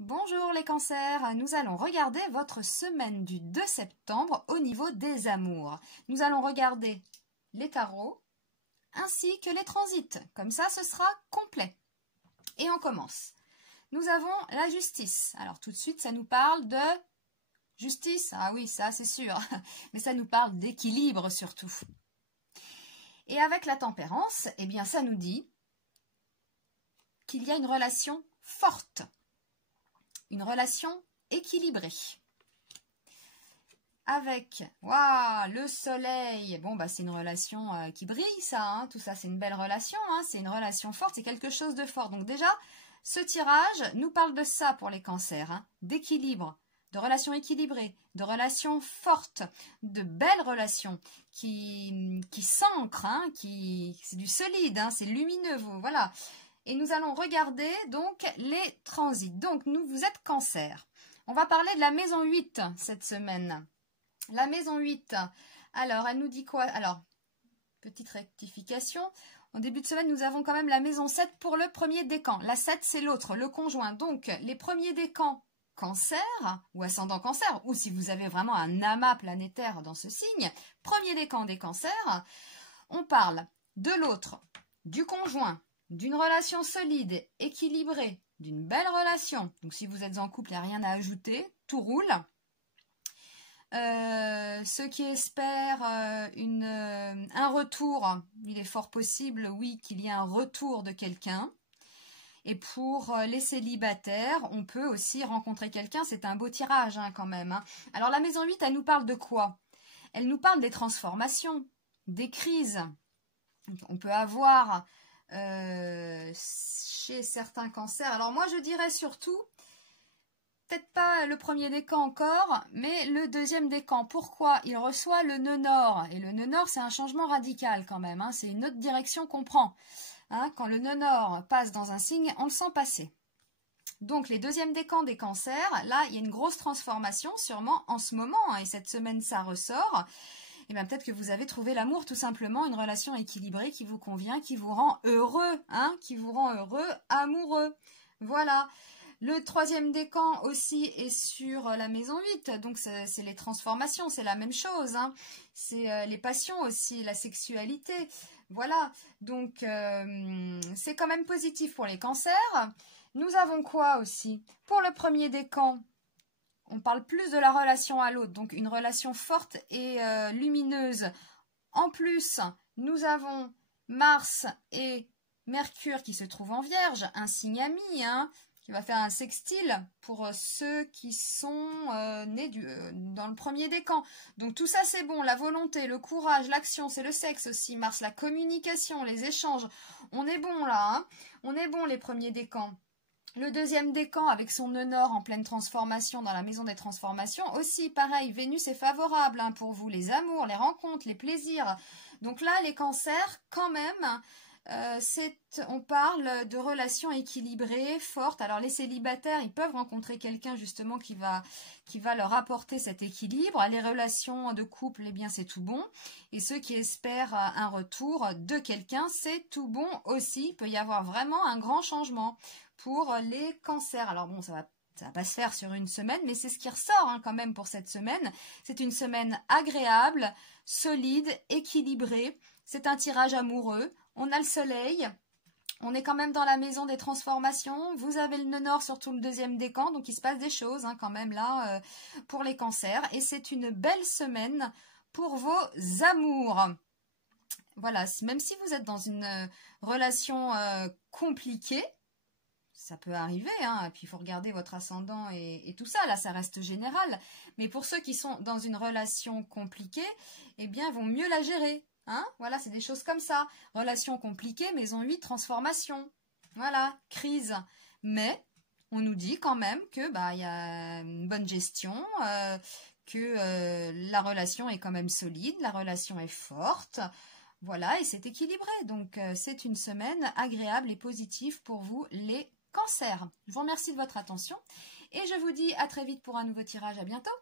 Bonjour les cancers, nous allons regarder votre semaine du 2 septembre au niveau des amours. Nous allons regarder les tarots ainsi que les transits, comme ça ce sera complet. Et on commence. Nous avons la justice. Alors tout de suite ça nous parle de justice, ah oui ça c'est sûr, mais ça nous parle d'équilibre surtout. Et avec la tempérance, eh bien ça nous dit qu'il y a une relation forte. Une relation équilibrée. Avec le soleil, bon bah c'est une relation qui brille ça, hein, tout ça c'est une belle relation, hein, c'est une relation forte, c'est quelque chose de fort. Donc déjà, ce tirage nous parle de ça pour les cancers, hein, d'équilibre, de relations équilibrées, de relations fortes, de belles relations qui s'ancrent, hein, c'est du solide, hein, c'est lumineux, voilà. Et nous allons regarder donc les transits. Donc, vous êtes cancer. On va parler de la maison 8 cette semaine. La maison 8, alors, elle nous dit quoi? Alors, petite rectification. En début de semaine, nous avons quand même la maison 7 pour le premier décan. La 7, c'est l'autre, le conjoint. Donc, les premiers décans cancer ou ascendant cancer, ou si vous avez vraiment un amas planétaire dans ce signe, premier décan des cancers, on parle de l'autre, du conjoint, d'une relation solide, équilibrée, d'une belle relation. Donc si vous êtes en couple, il n'y a rien à ajouter, tout roule. Ceux qui espèrent un retour, il est fort possible, oui, qu'il y ait un retour de quelqu'un. Et pour les célibataires, on peut aussi rencontrer quelqu'un, c'est un beau tirage hein, quand même. Hein. Alors la maison 8, elle nous parle de quoi? Elle nous parle des transformations, des crises. On peut avoir... chez certains cancers. Alors moi je dirais surtout, peut-être pas le premier décan encore, mais le deuxième décan. Pourquoi? Il reçoit le nœud nord. Et le nœud nord c'est un changement radical quand même. Hein. C'est une autre direction qu'on prend. Hein. Quand le nœud nord passe dans un signe, on le sent passer. Donc les deuxièmes décans des cancers, là il y a une grosse transformation sûrement en ce moment. Hein, et cette semaine ça ressort. Et bien peut-être que vous avez trouvé l'amour, tout simplement, une relation équilibrée qui vous convient, qui vous rend heureux, hein, qui vous rend heureux, amoureux. Voilà. Le troisième décan aussi est sur la maison 8, donc c'est les transformations, c'est la même chose. Hein. C'est les passions aussi, la sexualité. Voilà, donc c'est quand même positif pour les cancers. Nous avons quoi aussi? Pour le premier décan, on parle plus de la relation à l'autre, donc une relation forte et lumineuse. En plus, nous avons Mars et Mercure qui se trouvent en Vierge, un signe ami, hein, qui va faire un sextile pour ceux qui sont nés dans le premier décan. Donc tout ça c'est bon, la volonté, le courage, l'action, c'est le sexe aussi. Mars, la communication, les échanges, on est bon là, hein, on est bon les premiers décans. Le deuxième décan avec son nœud nord en pleine transformation dans la maison des transformations. Aussi, pareil, Vénus est favorable hein, pour vous, les amours, les rencontres, les plaisirs. Donc là, les cancers, quand même, on parle de relations équilibrées, fortes. Alors les célibataires, ils peuvent rencontrer quelqu'un justement qui va leur apporter cet équilibre. Les relations de couple, eh bien c'est tout bon. Et ceux qui espèrent un retour de quelqu'un, c'est tout bon aussi. Il peut y avoir vraiment un grand changement pour les cancers. Alors bon, ça va pas se faire sur une semaine, mais c'est ce qui ressort hein, quand même pour cette semaine. C'est une semaine agréable, solide, équilibrée. C'est un tirage amoureux. On a le soleil. On est quand même dans la maison des transformations. Vous avez le nœud nord sur tout le deuxième décan, donc il se passe des choses hein, quand même là pour les cancers. Et c'est une belle semaine pour vos amours. Voilà, même si vous êtes dans une relation compliquée, ça peut arriver, hein, puis il faut regarder votre ascendant et tout ça, là ça reste général. Mais pour ceux qui sont dans une relation compliquée, eh bien vont mieux la gérer. Hein, voilà, c'est des choses comme ça. Relation compliquée, maison 8, transformation. Voilà, crise. Mais on nous dit quand même que y a une bonne gestion, que la relation est quand même solide, la relation est forte. Voilà, et c'est équilibré. Donc c'est une semaine agréable et positive pour vous les cancers. Je vous remercie de votre attention et je vous dis à très vite pour un nouveau tirage. À bientôt.